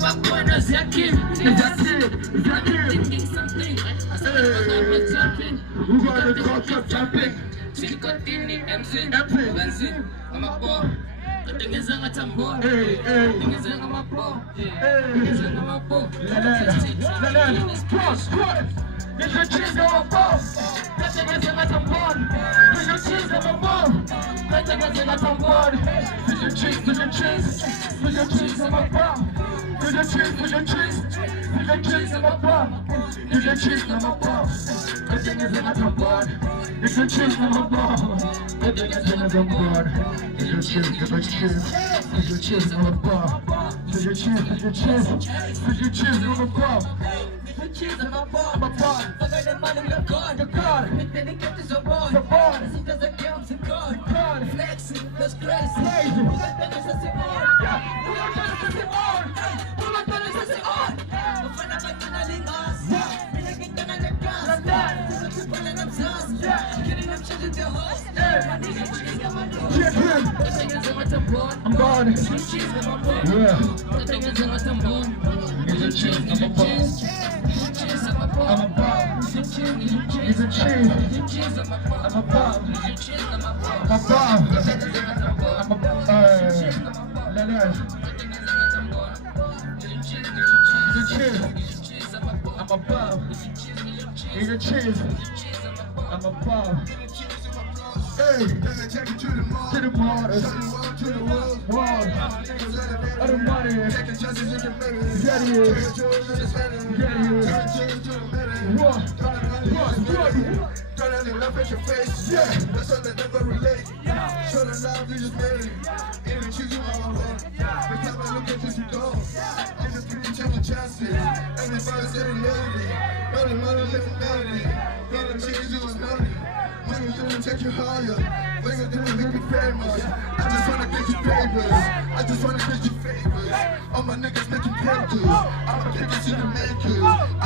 Abakwena Zakim, thinking something. I said I'm jumping. We got the culture jumping. Chikotini MC, I'm a boy. Tengeneza ngatambo, tengeneza ngamapo, tengeneza ngamapo. If you choose your boss, tengeneza ngatambo. If you choose your boss, tengeneza ngatambo. If you choose your boss, if you choose your boss, if you choose your boss, if you choose your boss, tengeneza ngatambo. If you choose your boss, tengeneza ngatambo. If you choose, if you choose, if you choose on the bar, if you choose, if you choose, if you choose on the bar, if you choose on the bar, I'm a bar. I got the money, the God, if they get this a bar, the bar, if there's a girl, the God, flexing, that's crazy, who got that is a on, who got that is a on, who got that is a on, the fun of a tunneling us, we are getting on the gas, there's a people in them sauce, getting them changing their host, my nigga, cheese, come on, I'm gone. Yeah. I'm a bomb. He's a cheese. I'm a bomb. I'm a bomb. I'm a bomb. He's a cheese. I'm a bomb. He's a cheese. I'm a bomb. Hey, to the waters, to the world, all the money, get it, what? Turn and laugh at your face, yeah, that's something that never relate. Show the love you just made it, and you choose your own heart. Every time I look at you, you don't. I'm just giving you the chances. Everybody said it lady, money, living melody. Money, change you was money. Money gonna take you higher. Money gonna make you famous. I just wanna get you papers. I just wanna get you favors. All my niggas making papers. All my niggas in the makers. I